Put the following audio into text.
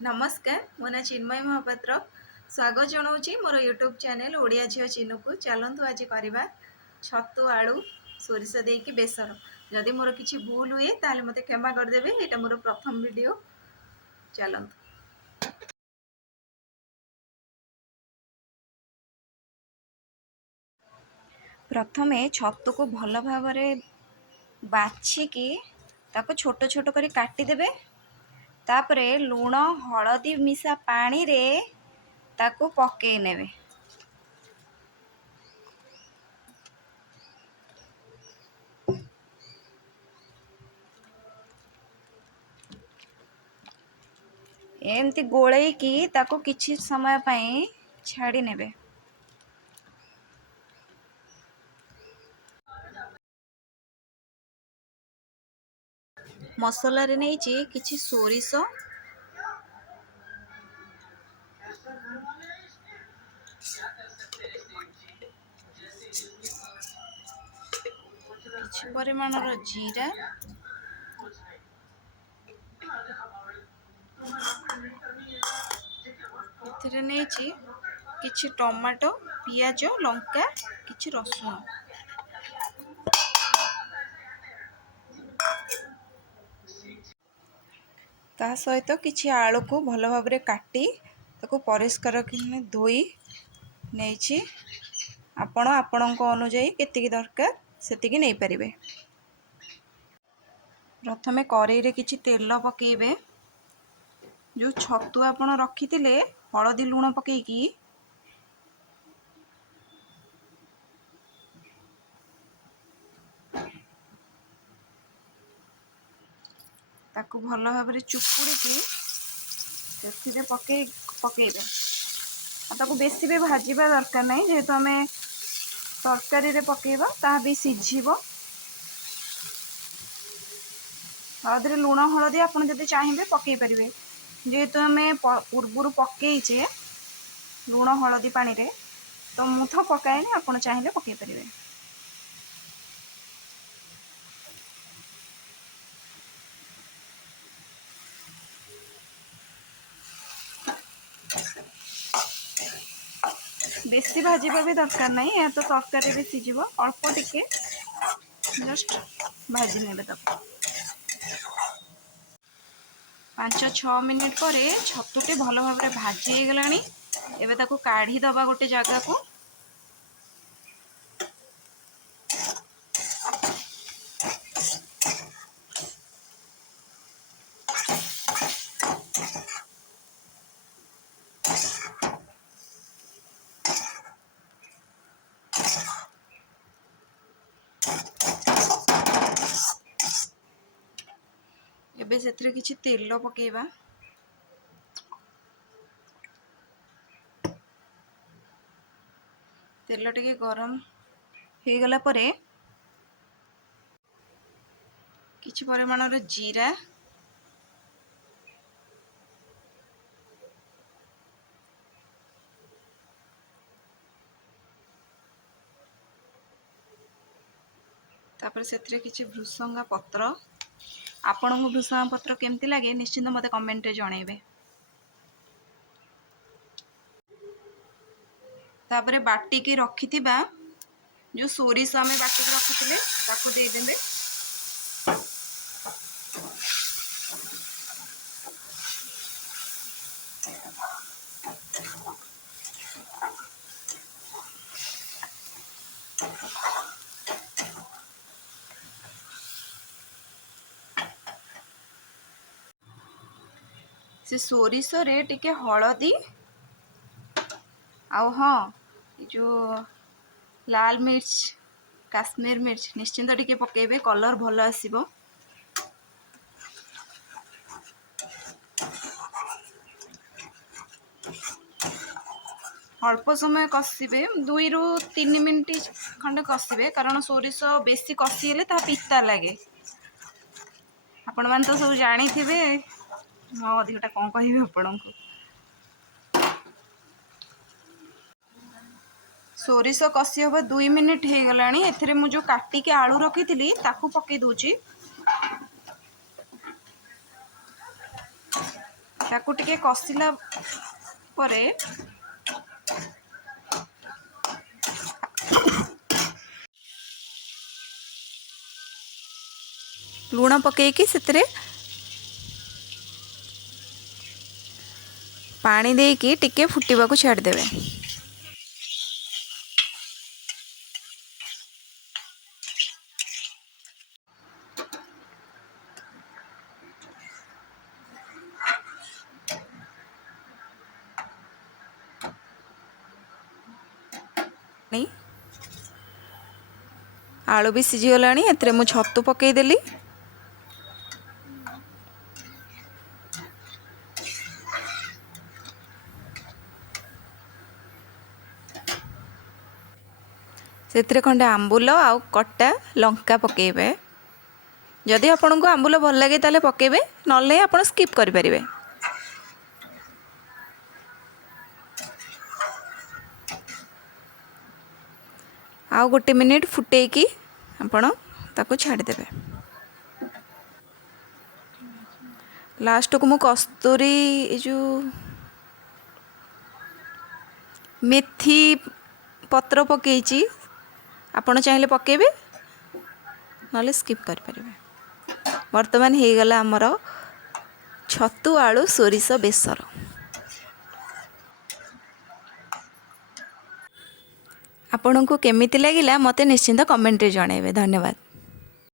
नमस्कार मो ना चिन्मय महापात्र स्वागत जनाऊँच मोर यूट्यूब चैनल ओडिया झील चिन्नू को। चलतु आज करवा छतु आलू सोरिष देकी बेसर। जदि मोर किसी भूल हुए ताले मते क्षमा करदेवे। यहाँ मोर प्रथम वीडियो। चलतु प्रथमे छतु को भल भाव बाछिकी ताको छोट छोट कर काटिदेवे। तापरे लुण हलदी मिशा पानी रे ताको पकई नेबे। एमती गोलैकी ताको किछि समय पई छाड़ी नेबे। मसला रे नहीं किछि सोरिष किछि परिमाणर जीरा एथिरे नहीं किछि टमाटो पियाज लंका किछि रसुण ता सहित किछि आलू को भल भाव काटी ताको परिष्कार धोई नहीं आपण आपणक अनुजाई केतिकी दरकार सेतिकी नहीं पारिबे। प्रथमे कड़ाई रे किछि तेल पकेबे। जो छतु आपण रखिथिले हळदी लुण पकेकी ताकू भल भाव चुपुड़ी से पकेबे। ताकू बेसी भी भाजवा दरकार नहीं, जेहेतु आम तरकारी रे पकेबा ता भी सिझिबो। हळदी लुण हळदी आप जदि चाहिए पकई पारे, जेहेतु आम पूर्वर पकईचे लुण हळदी पानी रे, तो मु तो पकाएनी, आप चाहिए पकई पारे। बेसी भाजवा भी दरकार नहीं, या तो तरकारी भी सीझिबो। अल्प टिके जस्ट भाजी नेबे। तक 5-6 मिनिट पर छतुटे भल भाव भाजी हो गलानी। एबे ताकू काढ़ी दबा गोटे जगह को। एबे सेथिरे किछि तेल पकेबा। तेल टिके गरम हो गला परे किछि परिमाणर जीरा, तापर सेथिरे किछि भृसंगा पत्र। आपन को भृसंगा पत्र केमती लगे निश्चिंत मते कमेंट रे जणेबे। तापर बाटी के रखिथिबा जो सोरिष आम बाटी के रखिथिले ताकू दे देबे। से सोरिष रे टिके हळदी आउ हाँ जो लाल मिर्च काश्मीर मिर्च निश्चिंत टिके पकेबे, कलर भल आसीबो। अल्प समय कषिबे, 2-3 मिनिट खंडे कषिबे, कारण सोरिष बेसी कषि हेले ता पिता लगे। आपण मान तो सब जानी थिबे, मो अधिकटा कोन कहिबे आपण को। सोरिष कषि हम 2 मिनिट हो गलानी। एथिरे मु जो काटी के आलू रखी ताकू पकई दूची। याकू टिके कषिला परे लुण पकेकी से पानी देकी टिके फुटवा को छाड़देवे। आलू भी सीझीगला एतिरे मु छतु पकईदेली। से खंडे आंबुल आउ कटा लंका पकेबे। जदि आपन को आंबुल भल लगे ताले पकेबे, नले आप स्किप करें। आउ गोटे मिनिट फुटेकी आपण ताको छाड़देवे। लास्ट को मु कस्तूरी जो मेथी पत्र पकईची, आपण चाहिए पकेबे नले स्किप करें। वर्तमान हो गला आमर छतु आलू सोरिष बेसर। आपन को केमिति लागिला मते निश्चिंत कमेंट रे जणाइबे। धन्यवाद।